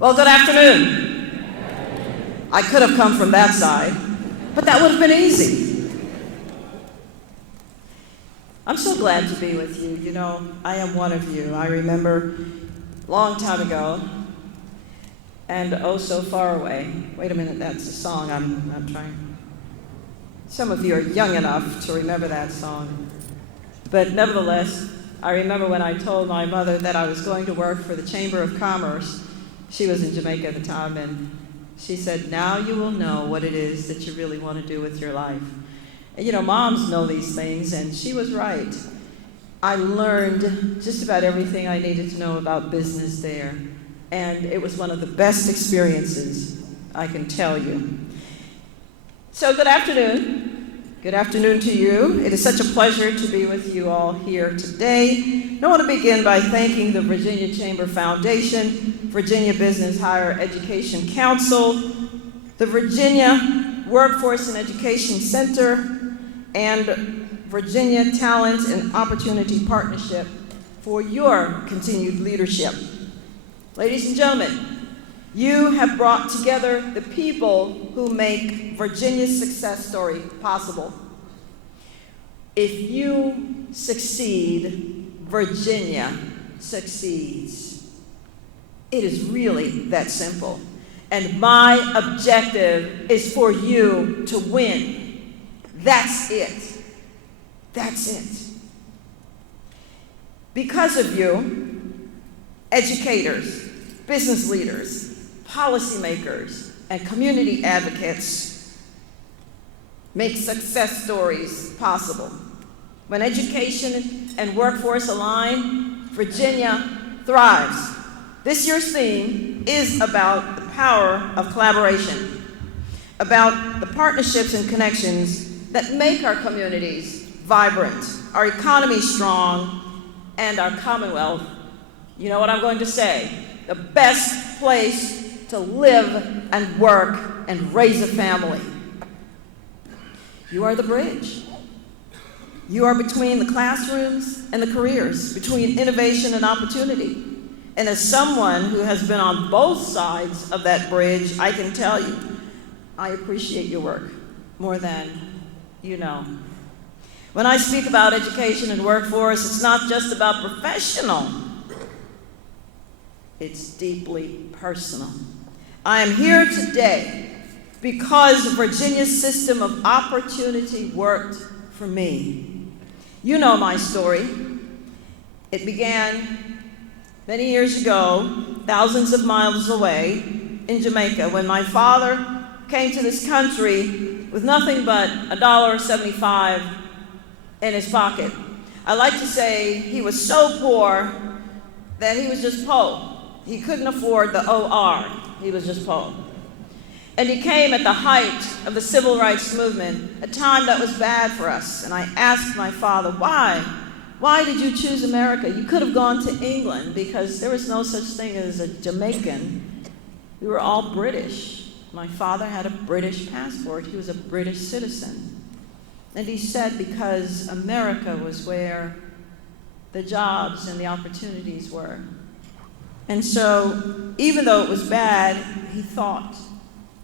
Well, good afternoon. I could have come from that side, but that would have been easy. I'm so glad to be with you. You know, I am one of you. I remember a long time ago, and oh so far away. Wait a minute, that's a song I'm trying. Some of you are young enough to remember that song. But nevertheless, I remember when I told my mother that I was going to work for the Chamber of Commerce. She was in Jamaica at the time, and she said, now you will know what it is that you really want to do with your life. And you know, moms know these things, and she was right. I learned just about everything I needed to know about business there, and it was one of the best experiences, I can tell you. So good afternoon. Good afternoon to you. It is such a pleasure to be with you all here today. I want to begin by thanking the Virginia Chamber Foundation, Virginia Business Higher Education Council, the Virginia Workforce and Education Center, and Virginia Talent and Opportunity Partnership for your continued leadership. Ladies and gentlemen, you have brought together the people who make Virginia's success story possible. If you succeed, Virginia succeeds. It is really that simple. And my objective is for you to win. That's it. That's it. Because of you, educators, business leaders, policymakers, and community advocates make success stories possible. When education and workforce align, Virginia thrives. This year's theme is about the power of collaboration, about the partnerships and connections that make our communities vibrant, our economy strong, and our Commonwealth, you know what I'm going to say, the best place to live and work and raise a family. You are the bridge. You are between the classrooms and the careers, between innovation and opportunity. And as someone who has been on both sides of that bridge, I can tell you, I appreciate your work more than you know. When I speak about education and workforce, it's not just about professional. It's deeply personal. I am here today because Virginia's system of opportunity worked for me. You know my story. It began many years ago, thousands of miles away in Jamaica, when my father came to this country with nothing but $1.75 in his pocket. I like to say he was so poor that he was just po. He couldn't afford the OR. He was just poor. And he came at the height of the civil rights movement, a time that was bad for us. And I asked my father, why? Why did you choose America? You could have gone to England, because there was no such thing as a Jamaican. We were all British. My father had a British passport. He was a British citizen. And he said because America was where the jobs and the opportunities were. And so, even though it was bad, he thought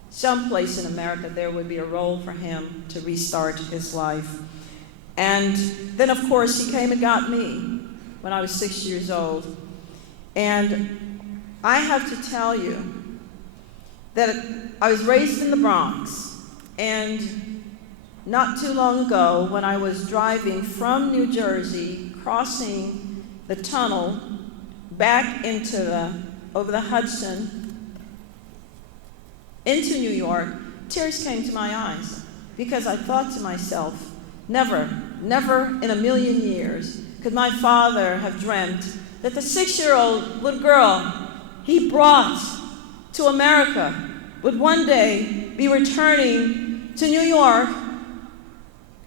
someplace in America there would be a role for him to restart his life. And then, of course, he came and got me when I was 6 years old. And I have to tell you that I was raised in the Bronx. And not too long ago, when I was driving from New Jersey, crossing the tunnel back over the Hudson into New York, tears came to my eyes, because I thought to myself, never in a million years could my father have dreamt that the 6-year-old little girl he brought to America would one day be returning to New York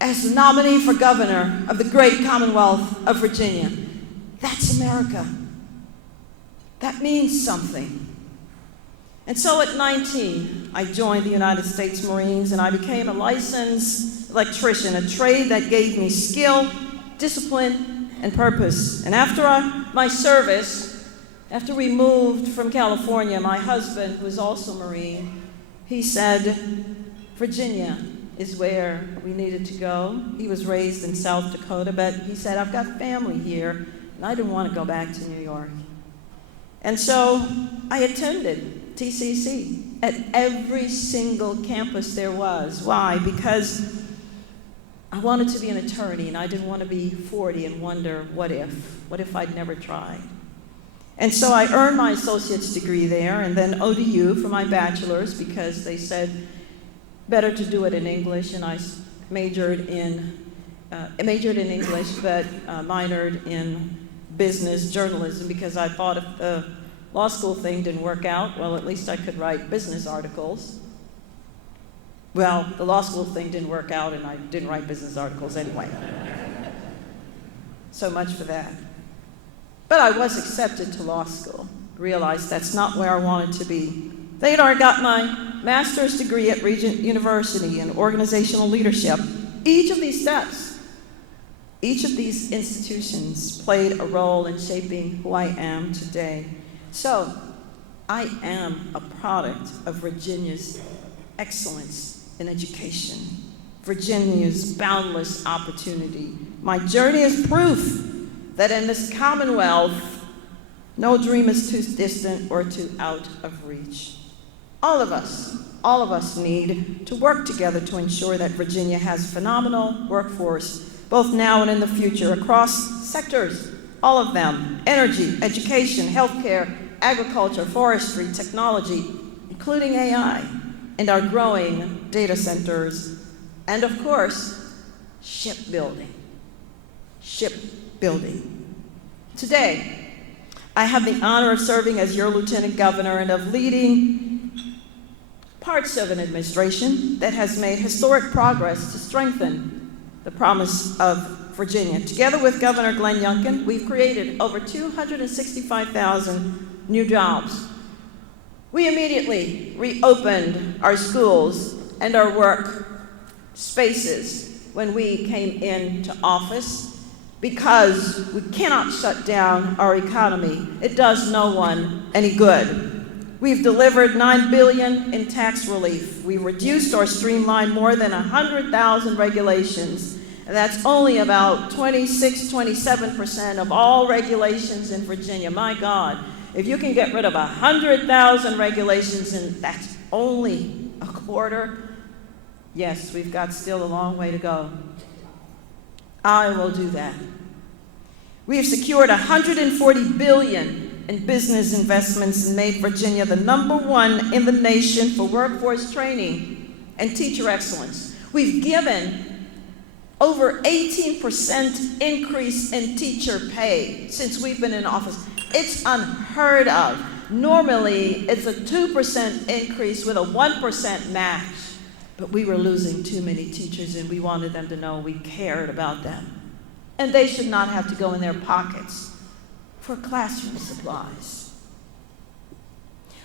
as the nominee for governor of the great Commonwealth of Virginia. That's America. That means something. And so at 19, I joined the United States Marines, and I became a licensed electrician, a trade that gave me skill, discipline, and purpose. And after my service, After we moved from California, my husband, who is also Marine, he said, Virginia is where we needed to go. He was raised in South Dakota, but he said, I've got family here, and I didn't want to go back to New York. And so I attended TCC at every single campus there was. Why? Because I wanted to be an attorney, and I didn't want to be 40 and wonder, what if I'd never tried? And so I earned my associate's degree there, and then ODU for my bachelor's, because they said better to do it in English, and I majored in English, but minored in business journalism, because I thought if the law school thing didn't work out, well, at least I could write business articles. Well, the law school thing didn't work out, and I didn't write business articles anyway. So much for that. But I was accepted to law school. Realized that's not where I wanted to be. Later, I got my master's degree at Regent University in organizational leadership. Each of these steps, each of these institutions played a role in shaping who I am today. So, I am a product of Virginia's excellence in education, Virginia's boundless opportunity. My journey is proof that in this Commonwealth, no dream is too distant or too out of reach. All of us need to work together to ensure that Virginia has a phenomenal workforce, both now and in the future, across sectors, all of them: energy, education, healthcare, agriculture, forestry, technology, including AI, and our growing data centers, and of course, shipbuilding. Today, I have the honor of serving as your Lieutenant Governor and of leading parts of an administration that has made historic progress to strengthen the promise of Virginia. Together with Governor Glenn Youngkin, we've created over 265,000 new jobs. We immediately reopened our schools and our work spaces when we came into office, because we cannot shut down our economy. It does no one any good. We've delivered $9 billion in tax relief. We reduced or streamlined more than 100,000 regulations, and that's only about 27% of all regulations in Virginia. My God, if you can get rid of 100,000 regulations and that's only a quarter, yes, we've got still a long way to go. I will do that. We have secured $140 billion in business investments and made Virginia the #1 in the nation for workforce training and teacher excellence. We've given over 18% increase in teacher pay since we've been in office. It's unheard of. Normally, it's a 2% increase with a 1% match. But we were losing too many teachers, and we wanted them to know we cared about them. And they should not have to go in their pockets for classroom supplies.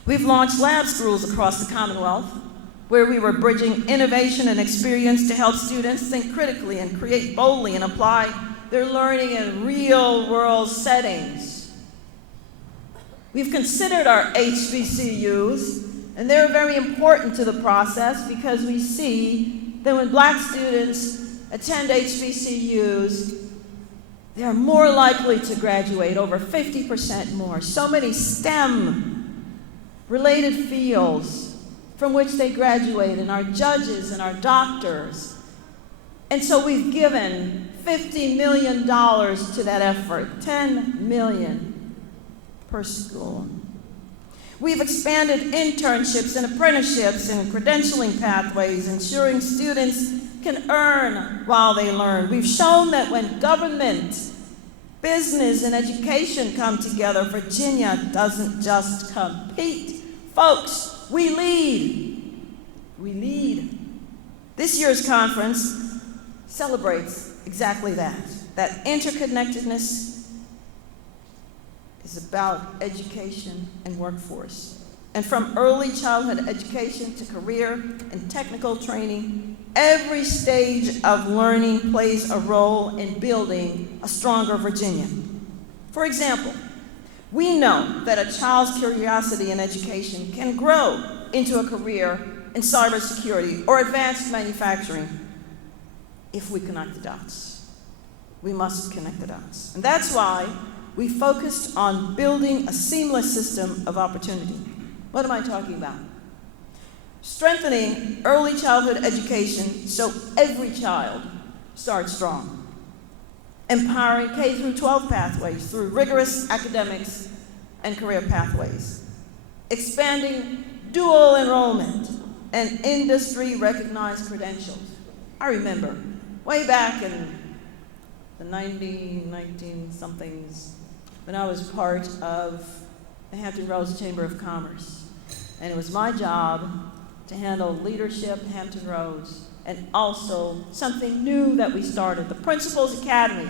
We've launched lab schools across the Commonwealth, where we were bridging innovation and experience to help students think critically and create boldly and apply their learning in real-world settings. We've considered our HBCUs, and they're very important to the process, because we see that when Black students attend HBCUs, they're more likely to graduate, over 50% more. So many STEM-related fields from which they graduate, and our judges and our doctors. And so we've given $50 million to that effort, $10 million per school. We've expanded internships and apprenticeships and credentialing pathways, ensuring students can earn while they learn. We've shown that when government, business, and education come together, Virginia doesn't just compete. Folks, we lead. We lead. This year's conference celebrates exactly that interconnectedness is about education and workforce. And from early childhood education to career and technical training, every stage of learning plays a role in building a stronger Virginia. For example, We know that a child's curiosity in education can grow into a career in cybersecurity or advanced manufacturing if we connect the dots. We must connect the dots. And that's why we focused on building a seamless system of opportunity. What am I talking about? Strengthening early childhood education so every child starts strong. Empowering K through 12 pathways through rigorous academics and career pathways. Expanding dual enrollment and industry-recognized credentials. I remember way back in the 19-somethings when I was part of the Hampton Roads Chamber of Commerce. And it was my job to handle leadership, Hampton Roads, and also something new that we started, the Principals Academy,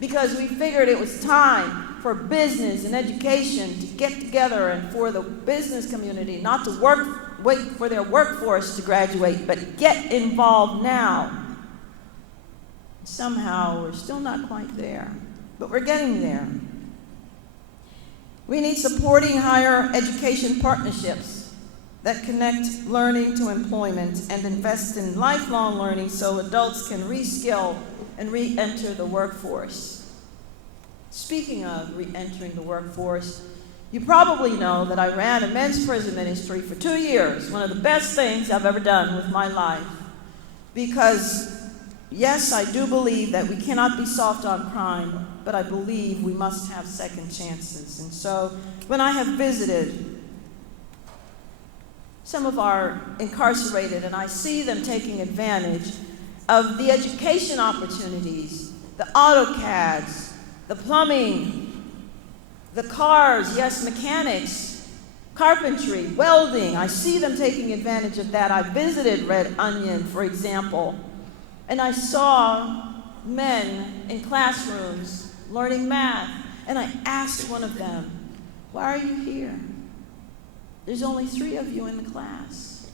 because we figured it was time for business and education to get together and for the business community not to wait for their workforce to graduate, but get involved now. Somehow, we're still not quite there, but we're getting there. We need supporting higher education partnerships that connect learning to employment and invest in lifelong learning so adults can reskill and re-enter the workforce. Speaking of re-entering the workforce, you probably know that I ran a men's prison ministry for 2 years, one of the best things I've ever done with my life. Because, yes, I do believe that we cannot be soft on crime, but I believe we must have second chances. And so when I have visited some of our incarcerated, and I see them taking advantage of the education opportunities, the AutoCADs, the plumbing, the cars, yes, mechanics, carpentry, welding. I see them taking advantage of that. I visited Red Onion, for example, and I saw men in classrooms learning math, and I asked one of them, "Why are you here? There's only 3 of you in the class."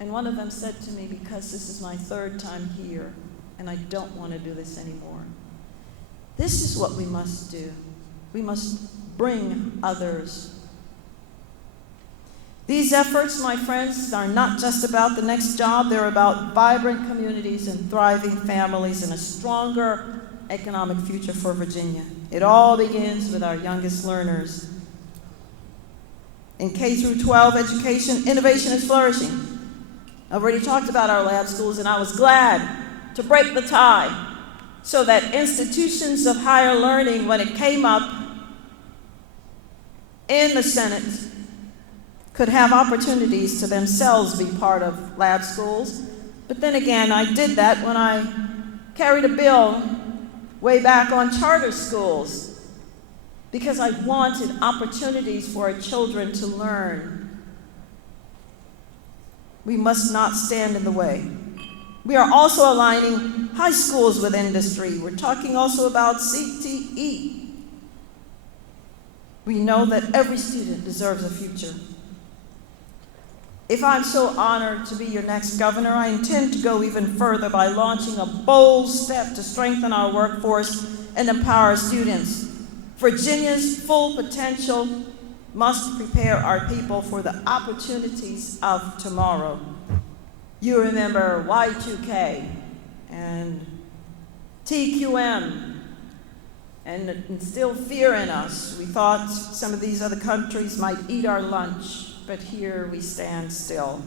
And one of them said to me, "Because this is my 3rd time here, and I don't want to do this anymore." This is what we must do. We must bring others. These efforts, my friends, are not just about the next job. They're about vibrant communities and thriving families and a stronger economic future for Virginia. It all begins with our youngest learners. In K through 12 education, innovation is flourishing. I already talked about our lab schools, and I was glad to break the tie so that institutions of higher learning, when it came up in the Senate, could have opportunities to themselves be part of lab schools. But then again, I did that when I carried a bill way back on charter schools, because I wanted opportunities for our children to learn. We must not stand in the way. We are also aligning high schools with industry. We're talking also about CTE. We know that every student deserves a future. If I'm so honored to be your next governor, I intend to go even further by launching a bold step to strengthen our workforce and empower students. Virginia's full potential must prepare our people for the opportunities of tomorrow. You remember Y2K and TQM and instilled fear in us. We thought some of these other countries might eat our lunch, but here we stand still.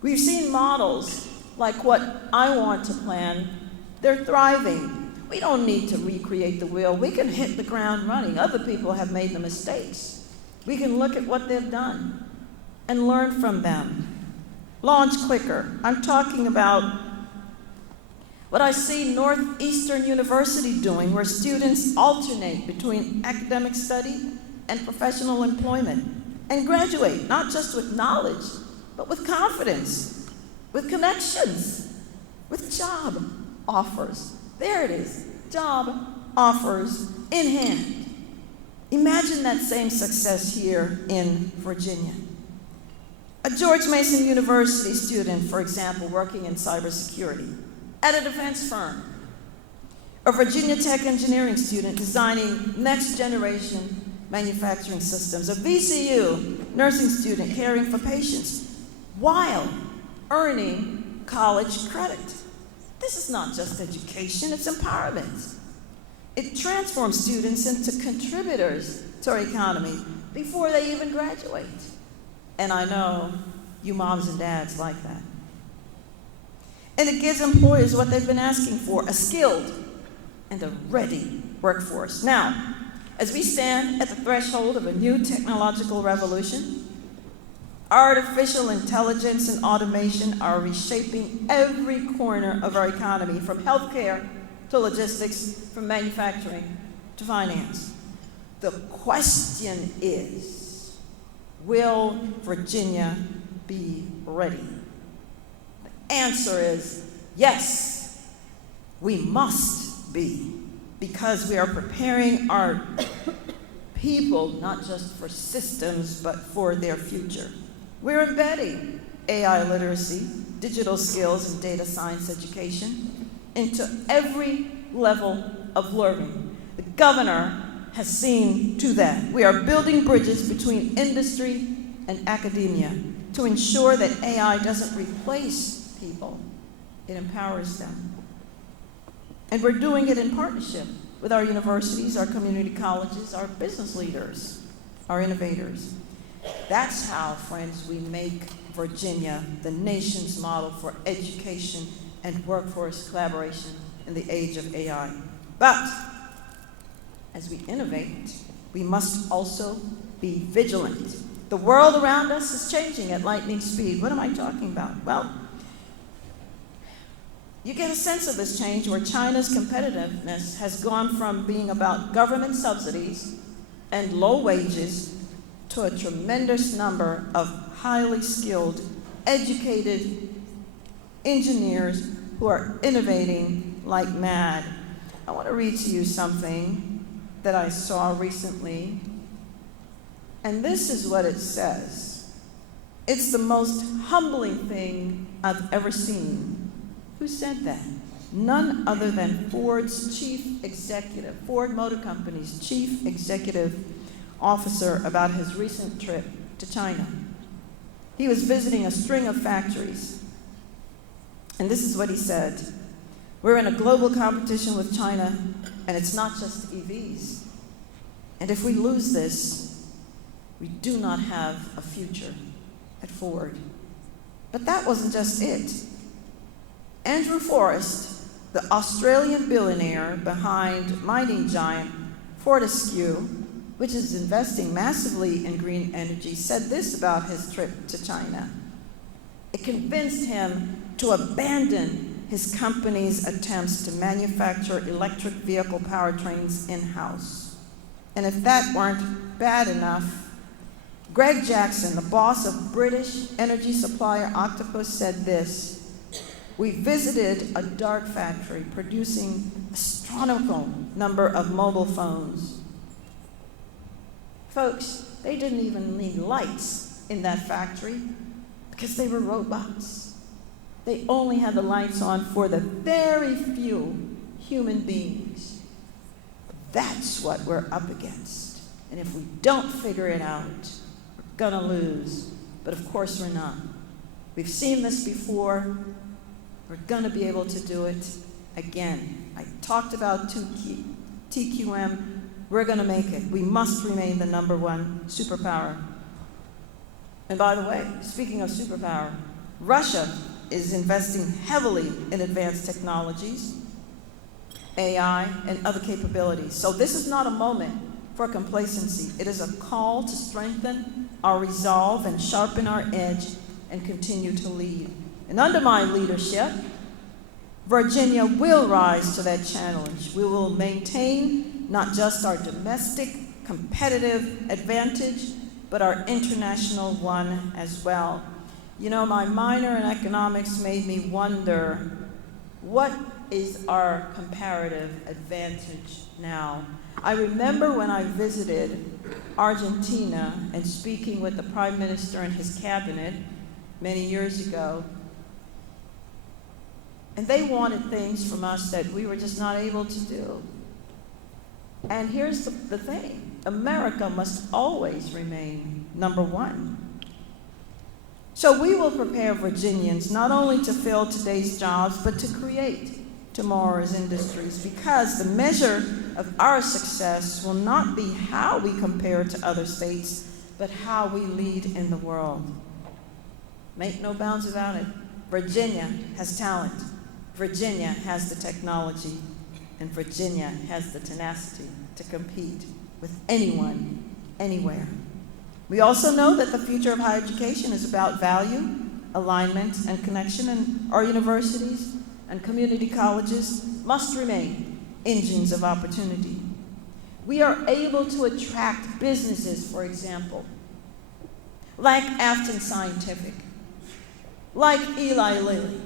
We've seen models like what I want to plan. They're thriving. We don't need to recreate the wheel. We can hit the ground running. Other people have made the mistakes. We can look at what they've done and learn from them. Launch quicker. I'm talking about what I see Northeastern University doing, where students alternate between academic study and professional employment and graduate, not just with knowledge, but with confidence, with connections, with job offers. There it is, job offers in hand. Imagine that same success here in Virginia. A George Mason University student, for example, working in cybersecurity at a defense firm, A Virginia Tech engineering student designing next-generation manufacturing systems. A VCU nursing student caring for patients while earning college credit. This is not just education, it's empowerment. It transforms students into contributors to our economy before they even graduate. And I know you moms and dads like that. And it gives employers what they've been asking for, a skilled and a ready workforce. Now, as we stand at the threshold of a new technological revolution, artificial intelligence and automation are reshaping every corner of our economy, from healthcare to logistics, from manufacturing to finance. The question is, will Virginia be ready? The answer is yes, we must be, because we are preparing our people not just for systems, but for their future. We're embedding AI literacy, digital skills, and data science education into every level of learning. The governor has seen to that. We are building bridges between industry and academia to ensure that AI doesn't replace people, it empowers them. And we're doing it in partnership with our universities, our community colleges, our business leaders, our innovators. That's how, friends, we make Virginia the nation's model for education and workforce collaboration in the age of AI. But as we innovate, we must also be vigilant. The world around us is changing at lightning speed. What am I talking about? Well, you get a sense of this change where China's competitiveness has gone from being about government subsidies and low wages to a tremendous number of highly skilled, educated engineers who are innovating like mad. I want to read to you something that I saw recently, and this is what it says. It's the most humbling thing I've ever seen. Who said that? None other than Ford's chief executive, Ford Motor Company's chief executive officer, about his recent trip to China. He was visiting a string of factories, and this is what he said. We're in a global competition with China, and it's not just EVs. And if we lose this, we do not have a future at Ford. But that wasn't just it. Andrew Forrest, the Australian billionaire behind mining giant Fortescue, which is investing massively in green energy, said this about his trip to China. It convinced him to abandon his company's attempts to manufacture electric vehicle powertrains in-house. And if that weren't bad enough, Greg Jackson, the boss of British energy supplier Octopus, said this: "We visited a dart factory producing astronomical number of mobile phones. Folks, they didn't even need lights in that factory because they were robots. They only had the lights on for the very few human beings." That's what we're up against. And if we don't figure it out, we're gonna lose. But of course we're not. We've seen this before. We're gonna be able to do it again. I talked about TQM. We're going to make it. We must remain the #1 superpower. And by the way, speaking of superpower, Russia is investing heavily in advanced technologies, AI, and other capabilities. So this is not a moment for complacency. It is a call to strengthen our resolve and sharpen our edge and continue to lead. And under my leadership, Virginia will rise to that challenge. We will maintain not just our domestic competitive advantage, but our international one as well. You know, my minor in economics made me wonder, what is our comparative advantage now? I remember when I visited Argentina and speaking with the Prime Minister and his cabinet many years ago, And they wanted things from us that we were just not able to do. And here's the thing. America must always remain number one. So we will prepare Virginians not only to fill today's jobs, but to create tomorrow's industries, because the measure of our success will not be how we compare to other states, but how we lead in the world. Make no bounds about it. Virginia has talent. Virginia has the technology. And Virginia has the tenacity to compete with anyone, anywhere. We also know that the future of higher education is about value, alignment, and connection, and our universities and community colleges must remain engines of opportunity. We are able to attract businesses, for example, like Afton Scientific, like Eli Lilly,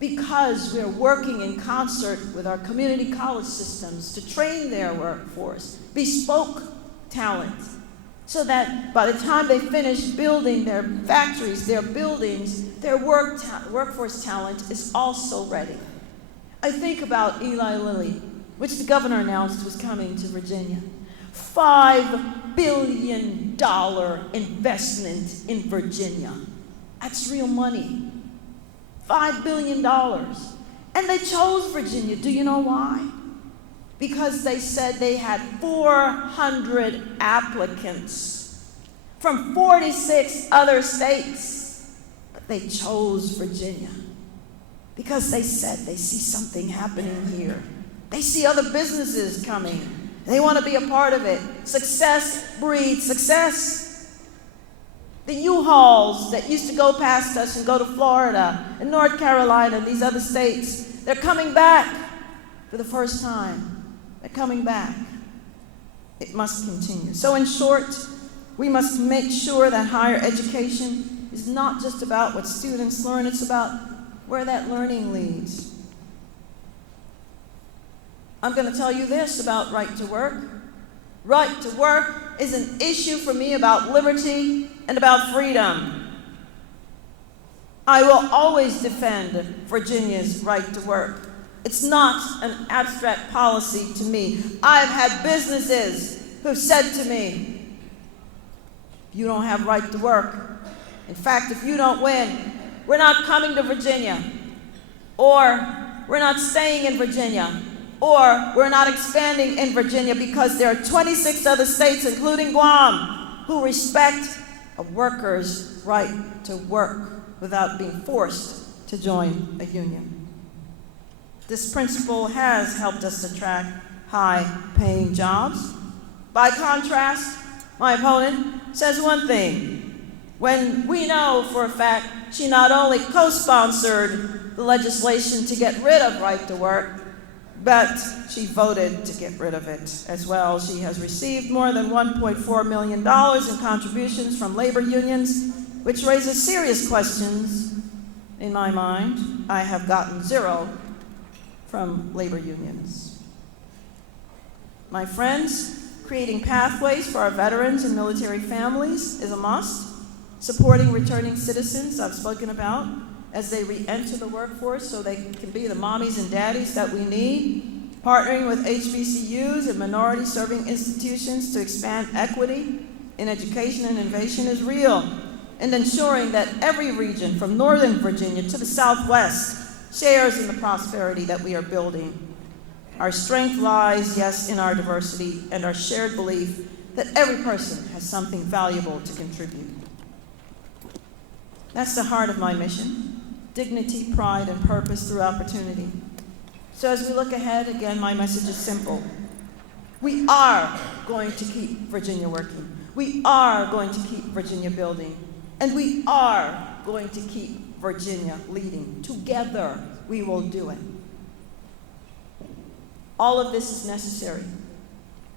because we're working in concert with our community college systems to train their workforce, bespoke talent, so that by the time they finish building their factories, their buildings, their workforce talent is also ready. I think about Eli Lilly, which the governor announced was coming to Virginia. $5 billion investment in Virginia. That's real money. $5 billion. And they chose Virginia. Do you know why? Because they said they had 400 applicants from 46 other states. But they chose Virginia because they said they see something happening here. They see other businesses coming. They want to be a part of it. Success breeds success. The U-Hauls that used to go past us and go to Florida and North Carolina and these other states, they're coming back for the first time. They're coming back. It must continue. So in short, we must make sure that higher education is not just about what students learn, it's about where that learning leads. I'm going to tell you this about right to work. Right to work is an issue for me about liberty and about freedom. I will always defend Virginia's right to work. It's not an abstract policy to me. I've had businesses who've said to me, you don't have right to work. In fact, if you don't win, we're not coming to Virginia, or we're not staying in Virginia, or we're not expanding in Virginia, because there are 26 other states, including Guam, who respect a worker's right to work without being forced to join a union. This principle has helped us attract high-paying jobs. By contrast, my opponent says one thing, when we know for a fact she not only co-sponsored the legislation to get rid of right to work, but she voted to get rid of it as well. She has received more than $1.4 million in contributions from labor unions, which raises serious questions in my mind. I have gotten zero from labor unions. My friends, creating pathways for our veterans and military families is a must. Supporting returning citizens, I've spoken about, as they re-enter the workforce so they can be the mommies and daddies that we need. Partnering with HBCUs and minority-serving institutions to expand equity in education and innovation is real. And ensuring that every region, from Northern Virginia to the Southwest, shares in the prosperity that we are building. Our strength lies, yes, in our diversity and our shared belief that every person has something valuable to contribute. That's the heart of my mission: dignity, pride, and purpose through opportunity. So as we look ahead, again, my message is simple. We are going to keep Virginia working. We are going to keep Virginia building. And we are going to keep Virginia leading. Together, we will do it. All of this is necessary.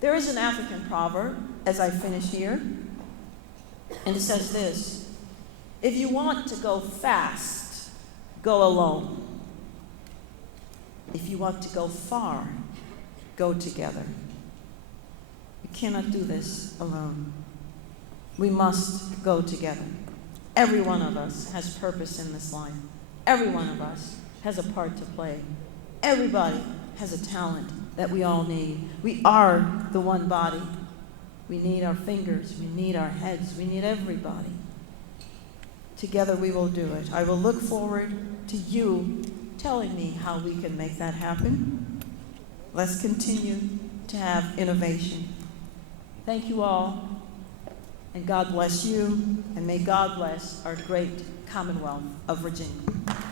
There is an African proverb, as I finish here, and it says this: if you want to go fast, go alone. If you want to go far, go together. We cannot do this alone. We must go together. Every one of us has purpose in this life. Every one of us has a part to play. Everybody has a talent that we all need. We are the one body. We need our fingers. We need our heads. We need everybody. Together we will do it. I will look forward to you telling me how we can make that happen. Let's continue to have innovation. Thank you all, and God bless you, and may God bless our great Commonwealth of Virginia.